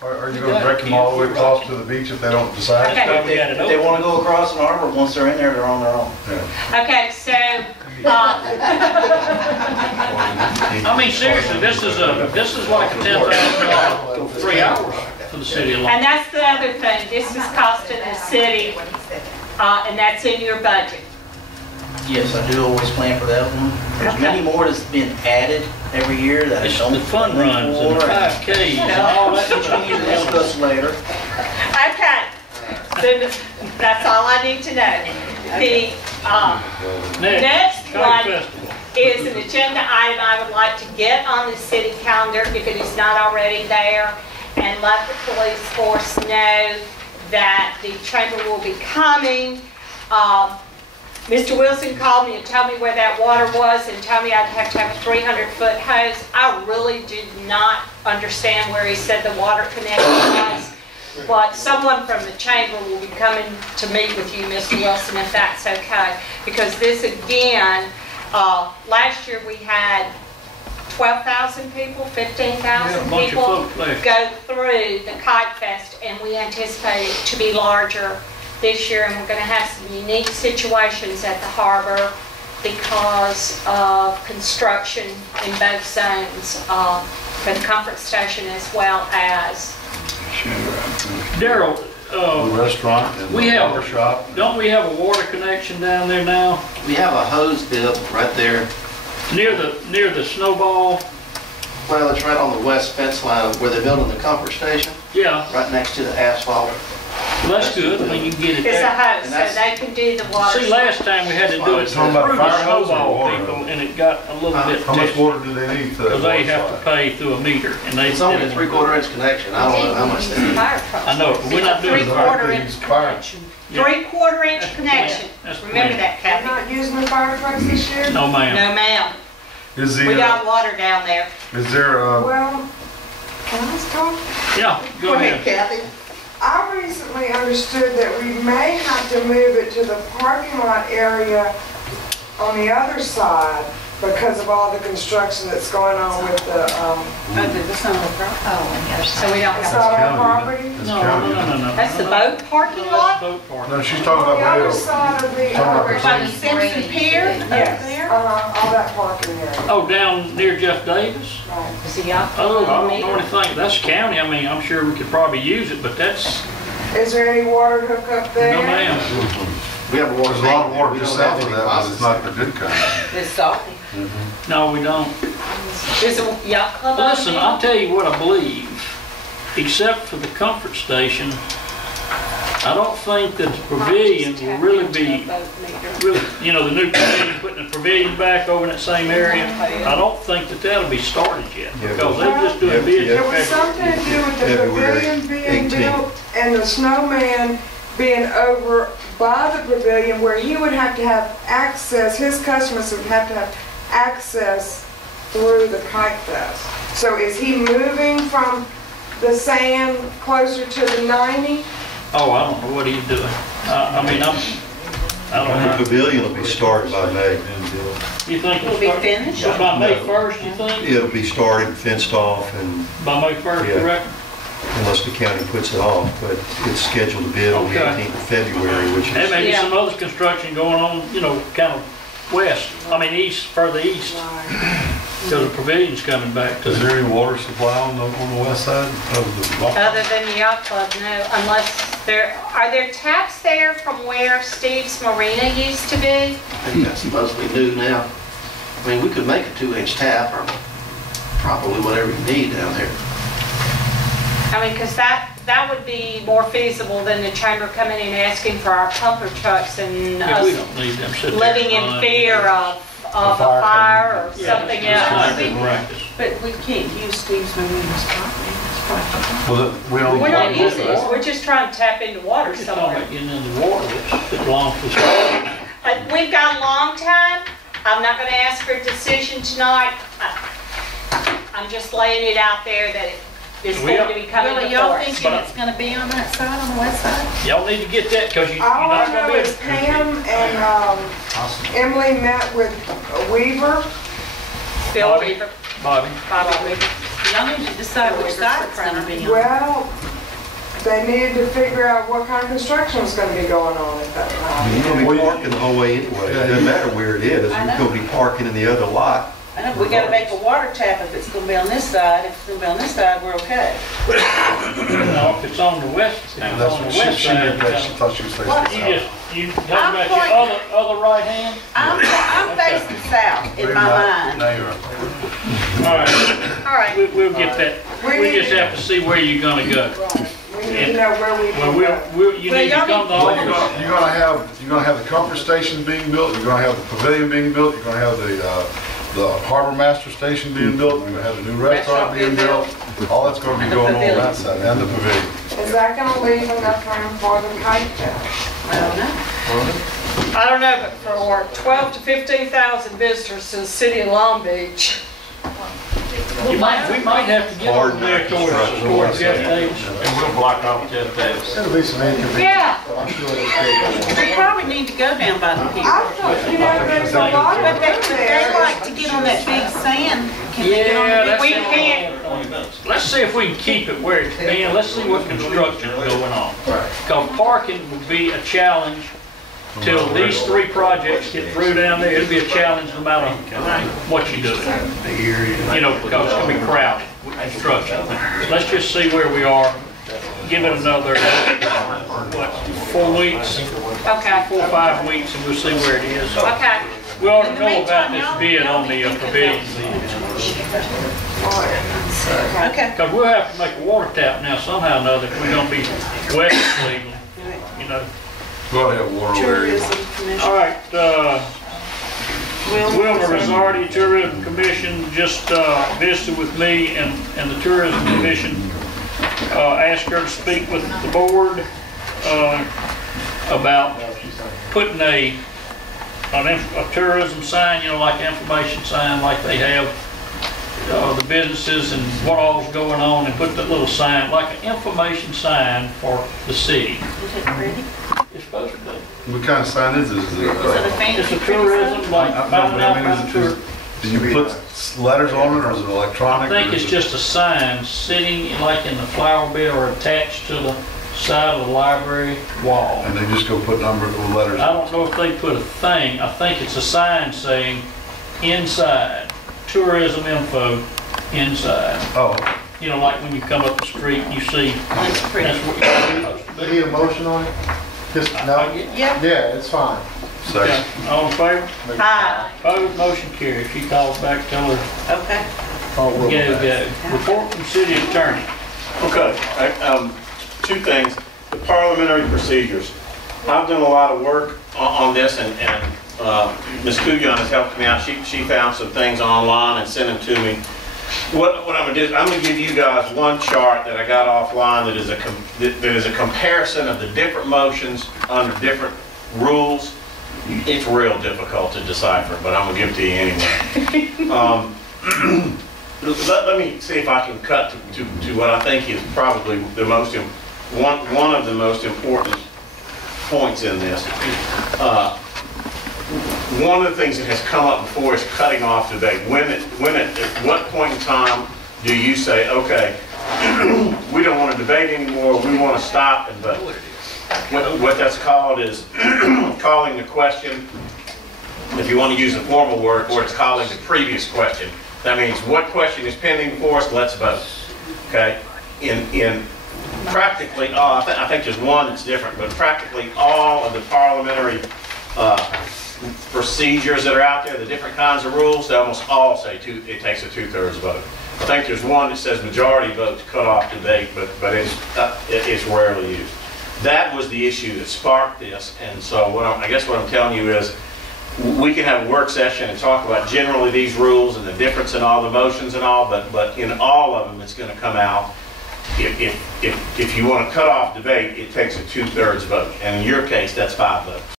Are you gonna direct them all the way across to the beach if they don't decide? Okay. If they want to go across an harbor, once they're in there, they're on their own. Yeah. Okay, so, I mean, seriously, this is like a $10,000 for 3 hours for the city alone. and that's the other thing, this is costing the city, and that's in your budget. Yes, I do always plan for that one. There's many more that's been added every year that I It's don't the fun plan runs and the for. 5Ks and all that. Which we can discuss later. Okay, so that's all I need to know. The next Country one Festival. is an agenda item I would like to get on the city calendar if it is not already there, and let the police force know that the chamber will be coming. Mr. Wilson called me and told me where that water was and told me I'd have to have a 300-foot hose. I really did not understand where he said the water connection was. But someone from the chamber will be coming to meet with you, Mr. Wilson, if that's okay. Because this again, last year we had 12,000 people, 15,000 a bunch of people folks there. go through the Kite Fest, and we anticipate it to be larger this year, and we're going to have some unique situations at the harbor because of construction in both zones for the conference station as well as Daryl, The restaurant and we the have- barber shop. don't we have a water connection down there now? We have a hose bib right there. Near the snowball? Well, it's right on the west fence line where they're building the comfort station, Yeah, right next to the asphalt. well, that's good. I mean, you can get it it's a there. hose, And so that's- they can do the water. See, last time we had to do it Talking about through the fire hose or snowball water people, hose? and it got a little bit How much testy. water do they need for that Because they water have to supply? pay through a meter, and they. It's only a 3/4 inch connection. I don't know how much they need. Fire trucks. I know, but we're not doing it. 3/4 They inch use fire. connection. 3/4 inch That's the connection. plan. That's the Remember plan. that, You're Kathy? not using the fire trucks this year? No, ma'am. No, ma'am. Is We the, got water down there. is there, Well, can I talk? Yeah, go ahead. Kathy. I recently understood that we may have to move it to the parking lot area on the other side because of all the construction that's going on with the, So we don't it's have, not our county, property. it's No, county. no. that's the boat parking No, lot? that's boat park. No, she's talking On the about other the side of the, By the Simpson Pier? yes, all that parking area. Oh, down near Jeff Davis? Right. Is it y'all? Oh, I don't know anything. That's county. I mean, I'm sure we could probably use it, but that's, Is there any water hookup there? no ma'am. We have a water There's a lot of main. water We just don't have south of any that, but it's faucets. not the good kind. It's salty. No, we don't. Is a yacht club on Listen, there? I'll tell you what I believe. Except for the comfort station, I don't think that the pavilion will really be, you know, the new pavilion, putting the pavilion back over in that same area. I don't think that that'll be started yet, Yeah, because they're just doing business. There was something to do with the February pavilion being 18th. built and the snowman being over by the pavilion where he would have to have access, his customers would have to have access through the Kite Fest. So is he moving from the sand closer to the 90? Oh, I don't know what he's doing. I mean, I don't The know. pavilion will be started by May. You think Will be finished? By May No. 1st, you think? It'll be started, fenced off, and By May 1st, you Yeah. reckon? unless the county puts it off, but it's scheduled to bid on the Okay. 18th of February, which There is, may be Yeah. some other construction going on, you know, kind of west, I mean east, further east, because the pavilion's coming back to Is the. there any water supply on the west side of the rock? Other than the yacht club, no, unless are there taps there from where Steve's Marina used to be? I think that's mostly new now. I mean, we could make a 2-inch tap or probably whatever you need down there. I mean, because that would be more feasible than the chamber coming in asking for our pumper trucks and Yeah, we us don't need them sitting there. living in running. fear of a fire or Yeah, something it's not else. gonna miraculous. But we can't use Steve's Marina's property. It's private. Well, we don't. We're not using this, we're just trying to tap into water We're talking somewhere. about getting in the water that belongs to the state. We've got a long time. I'm not going to ask for a decision tonight. I'm just laying it out there that it's We going to be coming Really, y'all before us. thinking it's gonna be on that side, on the west side? Y'all need to get that, because you're All I not gonna know be. is Pam and Emily met with Weaver. Bill Bobby. Weaver, Bobby, Bobby Weaver. Y'all need to decide which side it's gonna be on. Well, they needed to figure out what kind of construction was gonna be going on at that time. You're gonna be parking the whole way anyway. It doesn't matter where it is. I You're know. gonna be parking in the other lot. I know, we gotta make a water tap if it's gonna be on this side. If it's gonna be on this side, we're okay. No, if it's on the west, if it's That's on what the she west side, meant, that she thought she was facing What? you south. talking about I'm your other right hand? I'm facing south in my mind. Now you're up. All right, All right. we'll get that. We just have to see where you're gonna go. We need to know where we Well, can go. you need to come to office. You're gonna have the comfort station being built, you're gonna have the pavilion being built, you're gonna have the harbor master station being built, you're gonna have the new restaurant being built. All that's gonna be And the going on pavilion. that side, and the pavilion. Is that gonna leave enough room for the kite test? I don't know. I don't know, but for 12 to 15,000 visitors to the city of Long Beach, We might have to get over there towards Jeff Davis. And we'll block off Jeff Davis. It'll be some inconvenience. yeah. but I'm sure it'll be- We probably need to go down by the pier. I thought, you know, there's a lot But of they, room they there. like to get on that big sand. Can they get on Yeah, the that's. big We can't. Let's see if we can keep it where it's been. Let's see what construction's going on. Because parking would be a challenge till these three projects get through down there. It'll be a challenge no matter what you do. You know, because it's gonna be crowded with construction. Let's just see where we are. Give it another, what, 4 weeks, Okay. 4 or 5 weeks, and we'll see where it is. Okay. We ought to know about this bid on the pavilion. Okay. Because we'll have to make a water tap now somehow or another if we're gonna be west of Cleveland, you know. Go ahead, water area. Tourism Commission. All right, Wilma Rosardi Tourism Commission just visited with me and the Tourism Commission. Asked her to speak with the board about putting a tourism sign, you know, like an information sign like they have the businesses and what all's going on, and put that little sign, like an information sign for the city. Is it ready? It's supposed to be. What kind of sign is it? Is it a fancy? It's a tourism, like I finding out mean, about is tour. it, do you put letters on it, or is it I electronic? think or it's is it- just a sign sitting like in the flower bed or attached to the side of the library wall. And they just go put numbers or letters? I don't know if they put a thing. I think it's a sign saying inside, tourism info inside. Oh, You know, like when you come up the street, you see, That's pretty. that's what you're supposed to do. Need a motion on it? Just, I no? get- Yeah. Yeah, it's fine. Okay. All in favor? Hi. Opposed, motion carried. She calls back, tell her, Okay. go. Report from city attorney. Okay, two things. The parliamentary procedures. I've done a lot of work on this, and Ms. Kujan has helped me out. She found some things online and sent them to me. What I'm gonna do is I'm gonna give you guys one chart that I got offline that is a comparison of the different motions under different rules. It's real difficult to decipher, but I'm gonna give it to you anyway. Let me see if I can cut to what I think is probably the most one of the most important points in this. One of the things that has come up before is cutting off debate. At what point in time do you say, okay, we don't want to debate anymore, we want to stop and vote? What that's called is calling the question, if you want to use a formal word, or it's calling the previous question. That means what question is pending before us, let's vote. Okay? In practically all, I think there's one that's different, but practically all of the parliamentary procedures that are out there, the different kinds of rules, they almost all say it takes a 2/3 vote. I think there's one that says majority vote to cut off debate, but it's rarely used. That was the issue that sparked this, and so I guess what I'm telling you is we can have a work session and talk about generally these rules and the difference in all the motions and all, but in all of them it's going to come out. If you want to cut off debate, it takes a 2/3 vote, and in your case, that's 5 votes.